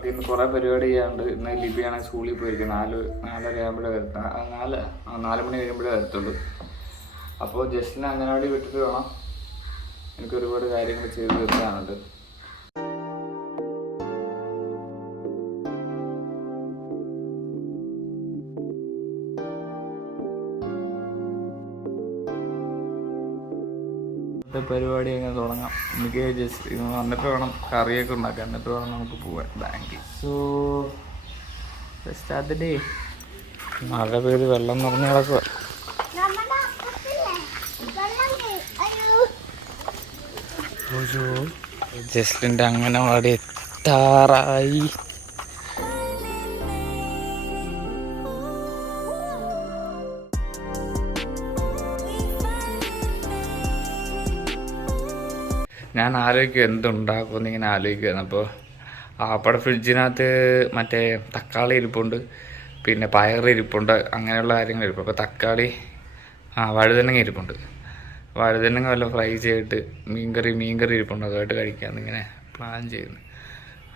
Okay, ഇന്ന് കുറേ പരിപാടി ചെയ്യാണ്ട്. ഇന്ന് ലിപിയാണെങ്കിൽ സ്കൂളിൽ പോയിരിക്കും. 4:30 ആകുമ്പോഴേ വരത്ത, 4 മണി കഴിയുമ്പോഴേ വരത്തുള്ളൂ. അപ്പോൾ ജസ്റ്റിനെ അങ്ങനവാടി വിട്ടിട്ട് വേണം എനിക്ക് ഒരുപാട് കാര്യങ്ങൾ ചെയ്ത് തീർക്കാനുണ്ട്. പരിപാടി എങ്ങനെ തുടങ്ങാം. എനിക്ക് ജസ്റ്റ് വന്നിട്ട് വേണം കറിയൊക്കെ ഉണ്ടാക്കാൻ, എന്നിട്ട് വേണം നമുക്ക് പോകാൻ ബാങ്കിൽ. So start day. മഴ പെയ്ത് വെള്ളം നിറഞ്ഞു കിടക്കുക. ജസ്റ്റിൻ്റെ അംഗനവാടി എത്താറായി. ഞാൻ ആലോചിക്കും എന്തുണ്ടാക്കുമെന്ന് ഇങ്ങനെ ആലോചിക്കുകയാണ്. അപ്പോൾ അവിടെ ഫ്രിഡ്ജിനകത്ത് മറ്റേ തക്കാളി ഇരിപ്പുണ്ട്, പിന്നെ പയർ ഇരിപ്പുണ്ട്, അങ്ങനെയുള്ള കാര്യങ്ങൾ ഇരിപ്പുണ്ട്. അപ്പോൾ തക്കാളി, വഴുതനങ്ങ ഇരിപ്പുണ്ട്. വഴുതനങ്ങ വല്ല ഫ്രൈ ചെയ്തിട്ട് മീൻകറി ഇരിപ്പുണ്ട്, അതുമായിട്ട് കഴിക്കാമെന്ന് ഇങ്ങനെ പ്ലാൻ ചെയ്യുന്നു.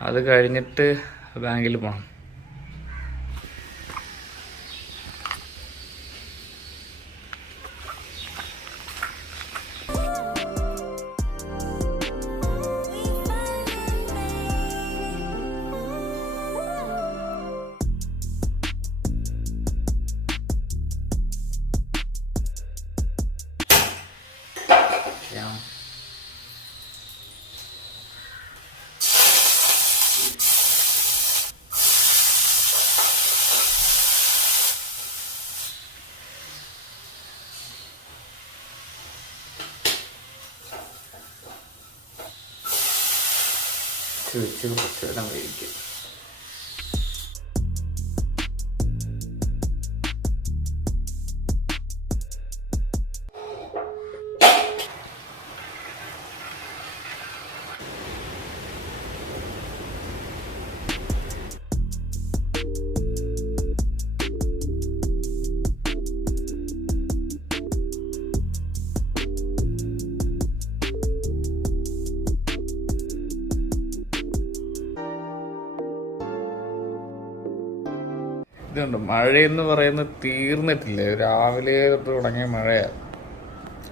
അത് കഴിഞ്ഞിട്ട് ബാങ്കിൽ പോകണം. വെച്ച് കുറച്ച് നേരം കഴിക്കും. ഇതുണ്ട്, മഴയെന്ന് പറയുന്നത് തീർന്നിട്ടില്ല. രാവിലെ തൊട്ട് തുടങ്ങിയ മഴയാണ്.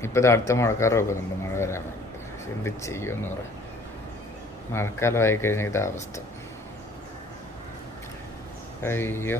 ഇപ്പോൾ ഇത് അടുത്ത മഴക്കാലമൊക്കെ ഉണ്ട്, മഴ വരാൻ വേണ്ടിയിട്ട്. പക്ഷെ എന്ത് ചെയ്യുമെന്ന് പറയാം, മഴക്കാലമായി കഴിഞ്ഞാൽ ഇതാ അവസ്ഥ. അയ്യോ.